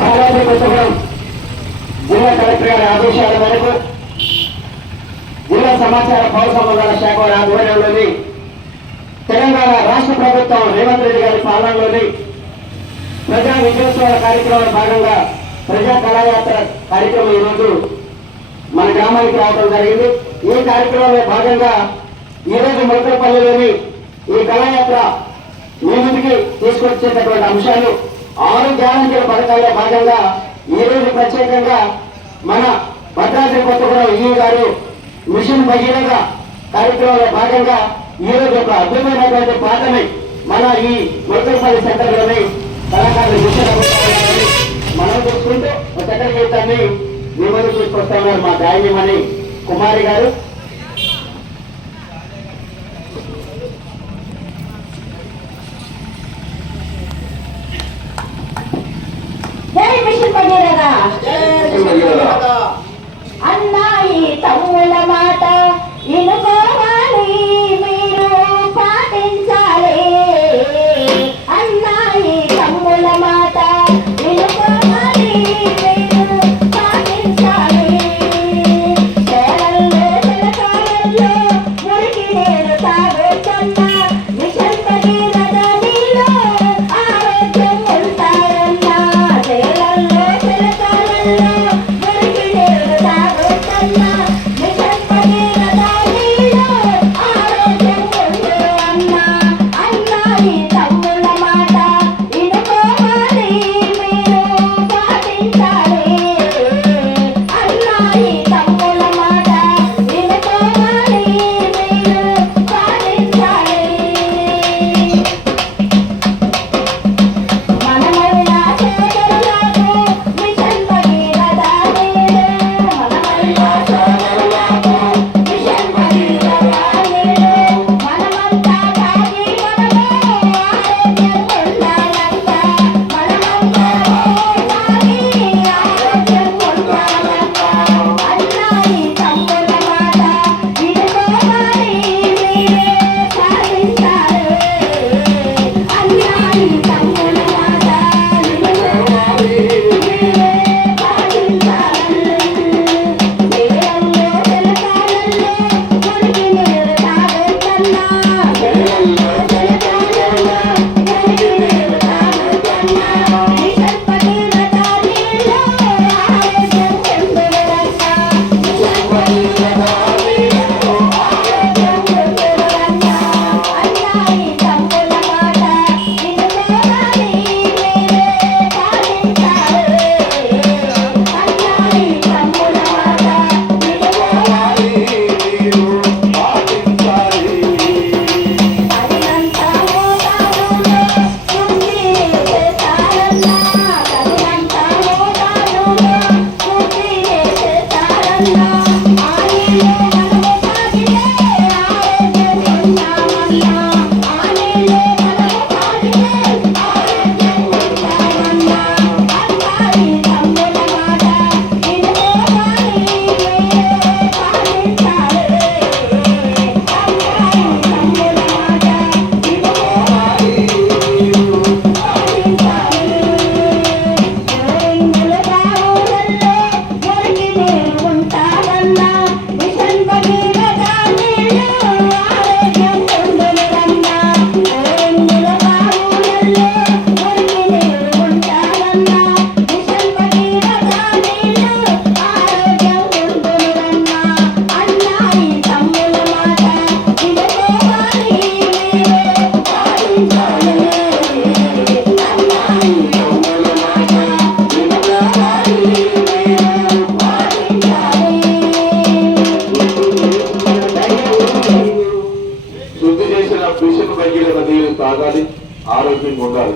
భద్రాద్రి కొత్తగూడెం జిల్లా కలెక్టర్ గారి ఆదేశాల మేరకు జిల్లా సమాచార పౌర సంబంధాల శాఖ వారి ఆధ్వర్యంలోని తెలంగాణ రాష్ట్ర ప్రభుత్వం రేవంత్ రెడ్డి గారి పాలనలోని ప్రజా విజయోత్సవాల కార్యక్రమంలో భాగంగా ప్రజా కళాయాత్ర కార్యక్రమం ఈరోజు మన గ్రామానికి రావడం జరిగింది. ఈ కార్యక్రమంలో భాగంగా ఈరోజు ములకలపల్లిలోని ఈ కళాయాత్ర మీ ముందుకి తీసుకొచ్చేటటువంటి అంశాలు 6 గ్యారంటీల పథకాల్లో భాగంగా ఈరోజు ప్రత్యేకంగా మన భద్రాద్రి కొత్తగూడెం ఈ గారు మిషన్ భగీరథ కార్యక్రమంలో భాగంగా ఈరోజు ఒక అద్భుతమైనటువంటి పాటని మన ఈ ములకలపల్లి సెంటర్లోని కళాకారులు మనం చూసుకుంటూ ఒక చక్కటి గీతాన్ని మీ ముందు తీసుకొస్తున్నారు మా గాయమని కుమారి గారు. జై మిషన్ భగీరథ. అన్నాయి తమ్ముల మాట వినుకోవాలి, మీరు పాటించాలి. అన్నాయి తమ్ముల మాట వినుకోవాలి, మీరు పాటించాలి. కేరళలో తెలంగాణలో మురికి నీరు తాగుతున్న మిషన్ భగీరథ నీలో ఆరోగ్యం ఉంటాయన్న. కేరళలో తెలంగాణలో మురికి నీరు తాగుతున్న మిషన్ భగీరథ నీలో ఆరోగ్యం ఉంటుందన్న. అన్నాయి తమ్ముల మాట వినుకోవాలి, మీరు పాటించాలి. అన్నాయి తమ్ముల మాట వినుకోవాలి, మీరు పాటించాలి. మన మహిళా సోదరులకు మిషన్ భగీరథ నీరు. మన మహిళా సోదరులకు మిషన్ భగీరథ నీరు. మనమంతా తాగి మనము ఆరోగ్యం ఉండాలంట. మనమంతా తాగి ఆరోగ్యం ఉండాలంట. అన్నాయి తమ్ముల మాట వినుకోవాలి, మీరే సాధించాలి. అన్నాయి తమ్ముల మాట వినుకోవాలి, మీరే సాధించాలి. కేరళలో తెలంగాణలో మురికి నీరు తాగుతున్నా. కేరళలో తెలంగాణలో మురికి నీరు తాగుతున్నా. మిషన్ భగీరథ నీలో ఆరోగ్యం ఉండునంట. మిషన్ భగీరథ నీలో ఆరోగ్యం ఉండునంట. అన్నాయి తమ్ముల మాట వినుకోవాలి, మీరే పాటించాలి. అన్నాయి తమ్ముల మాట వినుకోవాలి, మీరు పాటించాలి. తగినంత మోతాదులో శుద్ధి చేస్తారన్నా. తగినంత మోతాదులో శుద్ధి చేస్తారన్నా. ఆనీలో మనము తాగితే ఆరోగ్యం ఉంటామన్నా. ఆనీలో మనము తాగితే ఆరోగ్యం ఉంటామన్నా. అన్నాయి తమ్ముల మాట వినుకోవాలి, మీరే పాటించాలి. అన్నాయి తమ్ముల మాట వినుకోవాలి, మీరు పాటించాలి. ఊరింగుల బావులలో మురికి నీరు ఉంటాదన్నా. మిషన్ భగీరథ నీలో ఆరోగ్యం ఉండునురన్నా. ఊరింగుల బావులలో మురికి నీరు ఉంటాదన్నా. మిషన్ భగీరథ నీలో ఆరోగ్యం ఉండునురన్నా. అన్నాయి తమ్ముల మాట వినుకోవాలి, మీరే పాటించాలి. అన్నాయి తమ్ముల మాట వినుకోవాలి, మీరే పాటించాలి. శుద్ధి చేసిన మిషన్ భగీరథ నీరు తాగాలి, ఆరోగ్యంగా ఉండాలి.